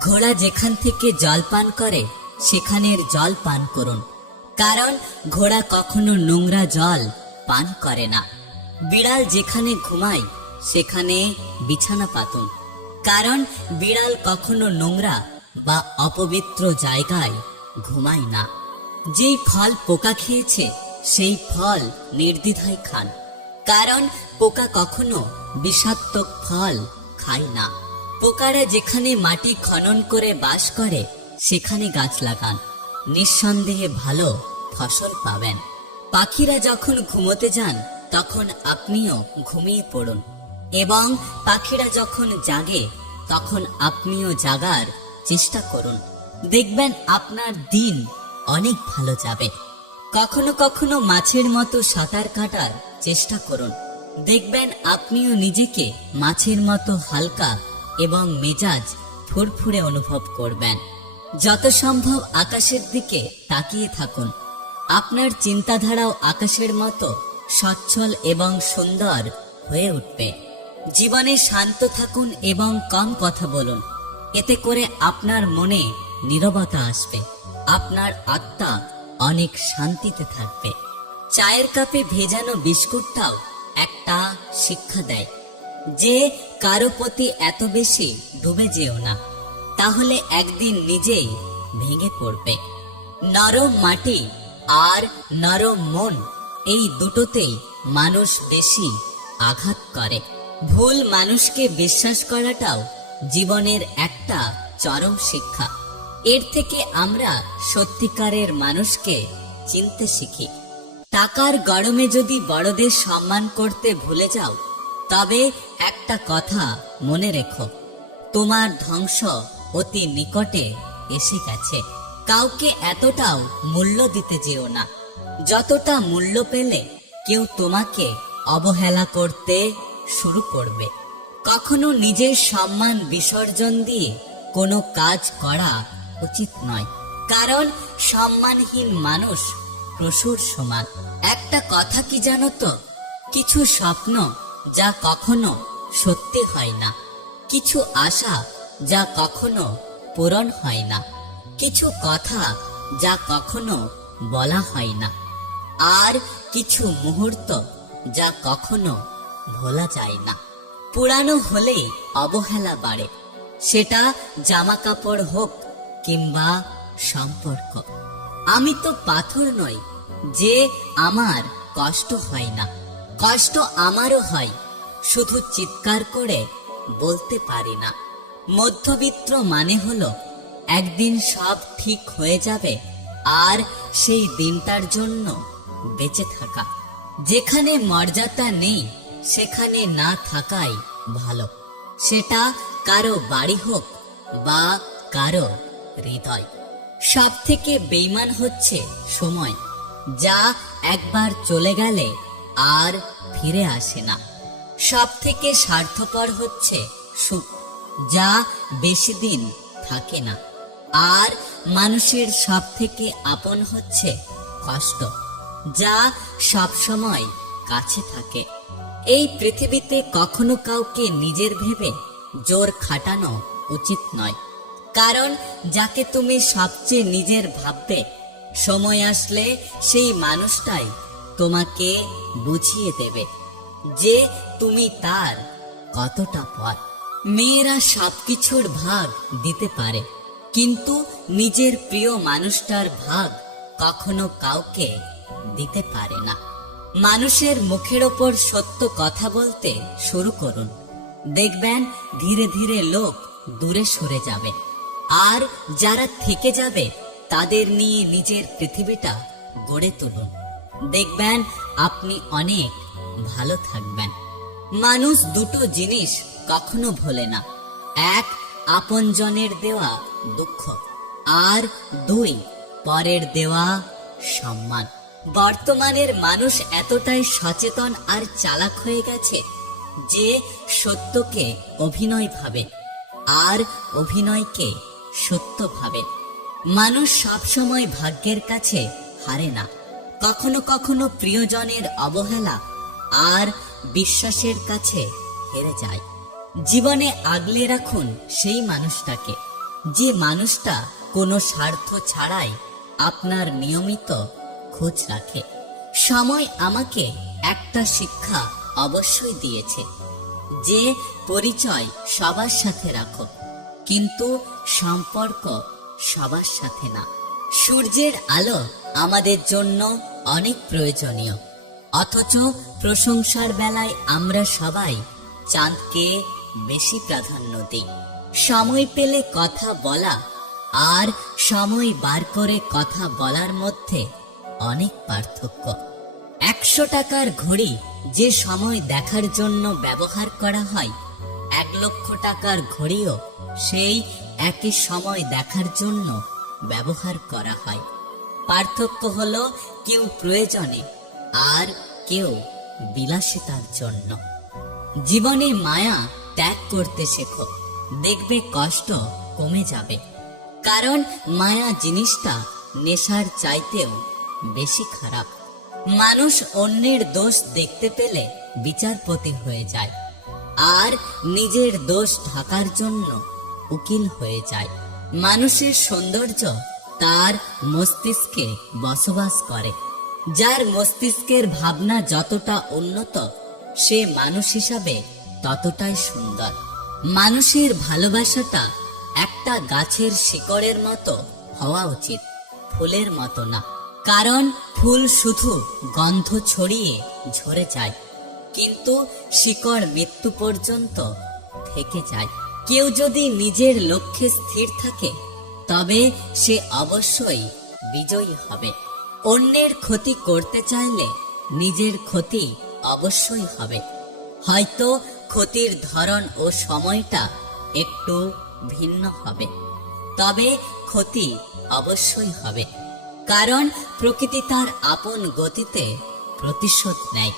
ঘোড়া যেখান থেকে জল পান করে সেখানের জল পান করুন, কারণ ঘোড়া কখনো নোংরা জল পান করে না। বিড়াল যেখানে ঘুমায় সেখানে বিছানা পাতুন, কারণ বিড়াল কখনো নোংরা বা অপবিত্র জায়গায় ঘুমায় না। যেই ফল পোকা খেয়েছে সেই ফল নির্দ্বিধায় খান, কারণ পোকা কখনো বিষাক্ত ফল খায় না। পোকারা যেখানে মাটি খনন করে বাস করে সেখানে গাছ লাগান, নিঃসন্দেহে ভালো ফসল পাবেন। পাখিরা যখন ঘুমোতে যান তখন আপনিও ঘুমিয়ে পড়ুন, এবং পাখিরা যখন জাগে তখন আপনিও জাগার চেষ্টা করুন। দেখবেন আপনার দিন অনেক ভালো যাবে। কখনো কখনো মাছের মতো সাঁতার কাটার চেষ্টা করুন, দেখবেন আপনিও নিজেকে মাছের মতো হালকা এবং মেজাজ ফুরফুরে অনুভব করবেন। যত সম্ভব আকাশের দিকে তাকিয়ে থাকুন, আপনার চিন্তাধারাও আকাশের মতো সচ্ছল এবং সুন্দর হয়ে উঠবে। জীবনে শান্ত থাকুন এবং কম কথা বলুন, এতে করে আপনার মনে নীরবতা আসবে, আপনার আত্মা অনেক শান্তিতে থাকবে। চায়ের কাপে ভেজানো বিস্কুটটাও একটা শিক্ষা দেয় যে কারো প্রতি এত বেশি ডুবে যেও না, তাহলে একদিন নিজেই ভেঙে পড়বে। নরম মাটি আর নরম মন, এই দুটোতেই মানুষ বেশি আঘাত করে। ভুল মানুষকে বিশ্বাস করাটাও জীবনের একটা চরম শিক্ষা। এর থেকে আমরা সত্যিকারের মানুষকে চিনতে শিখি। টাকার গরমে যদি বড়দের সম্মান করতে ভুলে যাও, তবে একটা কথা মনে রেখো, তোমার ধ্বংস অতি নিকটে এসে গেছে। কাউকে এতটাও মূল্য দিতে যেও না যতটা মূল্য পেলে কেউ তোমাকে অবহেলা করতে শুরু করবে। কখনো নিজের সম্মান বিসর্জন দিয়ে কোনো কাজ করা উচিত নয়, কারণ সম্মানহীন মানুষ পশুর সমান। একটা কথা কি জানো তো, কিছু স্বপ্ন যা কখনো সত্যি হয় না, কিছু আশা যা কখনো পূরণ হয় না, কিছু কথা যা কখনো বলা হয় না, আর কিছু মুহূর্ত যা কখনো ভোলা যায় না। পুরানো হলেই অবহেলা বাড়ে, সেটা জামা কাপড় হোক কিংবা সম্পর্ক। আমি তো পাথর নই যে আমার কষ্ট হয় না, কষ্ট আমারও হয়, শুধু চিৎকার করে বলতে পারি না। মধ্যবিত্ত মানে হলো একদিন সব ঠিক হয়ে যাবে আর সেই দিনটার জন্য বেঁচে থাকা। যেখানে মর্যাদা নেই সেখানে না থাকাই ভালো, সেটা কারো বাড়ি হোক বা কারো হৃদয়। সব থেকে বেঈমান হচ্ছে সময়, যা একবার চলে গেলে আর ফিরে আসে না। সব থেকে স্বার্থপর হচ্ছে সুখ, যা বেশি দিন থাকে না। আর মানুষের সব থেকে আপন হচ্ছে কষ্ট, যা সব সময় কাছে থাকে। এই পৃথিবীতে কখনো কাউকে নিজের ভেবে জোর খাটানো উচিত নয়, কারণ যাকে তুমি সবচেয়ে নিজের ভাববে, সময় আসলে সেই মানুষটাই তোমাকে বুঝিয়ে দেবে যে তুমি তার কতটা পর। মেয়েরা সবকিছুর ভাগ দিতে পারে, কিন্তু নিজের প্রিয় মানুষটার ভাগ কখনো কাউকে দিতে পারে না। মানুষের মুখের ওপর সত্য কথা বলতে শুরু করুন, দেখবেন ধীরে ধীরে লোক দূরে সরে যাবে, আর যারা থেকে যাবে তাদের নিয়ে নিজের পৃথিবীটা গড়ে তুলুন, দেখবেন আপনি অনেক ভালো থাকবেন। মানুষ দুটো জিনিস কখনো ভোলে না, এক আপনজনের দেওয়া দুঃখ, আর দুই পরের দেওয়া সম্মান। বর্তমানের মানুষ এতটাই সচেতন আর চালাক হয়ে গেছে যে সত্যকে অভিনয় ভাবে আর অভিনয়কে সত্য ভাবে। মানুষ সবসময় ভাগ্যের কাছে হারে না, কখনো কখনো প্রিয়জনের অবহেলা আর বিশ্বাসের কাছে হেরে যায়। জীবনে আগলে রাখুন সেই মানুষটাকে যে মানুষটা কোনো স্বার্থ ছাড়াই আপনার নিয়মিত খোঁজ রাখে। সময় আমাকে একটা শিক্ষা অবশ্যই দিয়েছে যে পরিচয় সবার সাথে রাখো, কিন্তু সম্পর্ক সবার সাথে না। সূর্যের আলো আমাদের জন্য অনেক প্রয়োজনীয়, অথচ প্রশংসার বেলায় আমরা সবাই চাঁদকে বেশি প্রাধান্য দিই। সময় পেলে কথা বলা আর সময় বার করে কথা বলার মধ্যে অনেক পার্থক্য। 100 টাকার ঘড়ি যে সময় দেখার জন্য ব্যবহার করা হয়, 1 লক্ষ টাকার ঘড়িও সেই একই সময় দেখার জন্য ব্যবহার করা হয়। পার্থক্য হলো কেউ প্রয়োজনে আর কেউ বিলাসিতার জন্য। জীবনে মায়া ত্যাগ করতে শেখো, দেখবে কষ্ট কমে যাবে। কারণ মায়া জিনিসটা নেশার চাইতেও বেশি খারাপ। মানুষ অন্যের দোষ দেখতে পেলে বিচারপতি হয়ে যায়, আর নিজের দোষ ঢাকার জন্য উকিল হয়ে যায়। মানুষের সৌন্দর্য তার মস্তিষ্কে বসবাস করে। যার মস্তিষ্কের ভাবনা যতটা উন্নত, সে মানুষ হিসাবে ততটাই সুন্দর। মানুষের ভালোবাসাটা একটা গাছের শিকড়ের মতো হওয়া উচিত, ফুলের মতো না। কারণ ফুল শুধু গন্ধ ছড়িয়ে ঝরে যায়, কিন্তু শিকড় মৃত্যু পর্যন্ত থেকে যায়। কেউ যদি নিজের লক্ষ্যে স্থির থাকে, তবে সে অবশ্যই বিজয়ী হবে। অন্যের ক্ষতি করতে চাইলে নিজের ক্ষতি অবশ্যই হবে। হয়তো ক্ষতির ধরন ও সময়টা একটু ভিন্ন হবে, তবে ক্ষতি অবশ্যই হবে। কারণ প্রকৃতি তার আপন গতিতে প্রতিশোধ নেয়।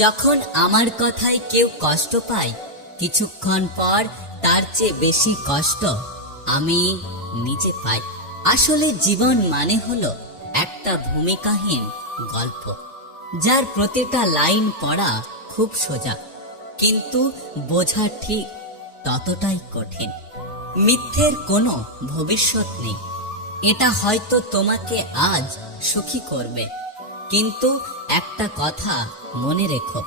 যখন আমার কথায় কেউ কষ্ট পায়, কিছুক্ষণ পর তার চেয়ে বেশি কষ্ট আমি নিজে পাই। আসলে জীবন মানে হলো একটা ভূমিকাহীন গল্প, যার প্রতিটা লাইন পড়া খুব সোজা, কিন্তু বোঝা ঠিক ততটাই কঠিন। মিথ্যের কোনো ভবিষ্যৎ নেই। এটা হয়তো তোমাকে আজ সুখী করবে, কিন্তু একটা কথা মনে রেখো,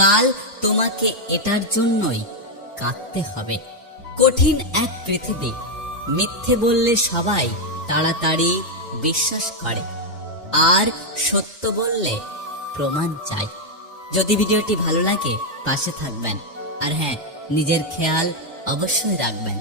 কাল তোমাকে এটার জন্যই কাঁদতে হবে। কঠিন এক পৃথিবী। মিথ্যে বললে সবাই তাড়াতাড়ি বিশ্বাস করে, আর সত্য বললে প্রমাণ চাই। যদি ভিডিওটি ভালো লাগে পাশে থাকবেন, আর হ্যাঁ, নিজের খেয়াল অবশ্যই রাখবেন।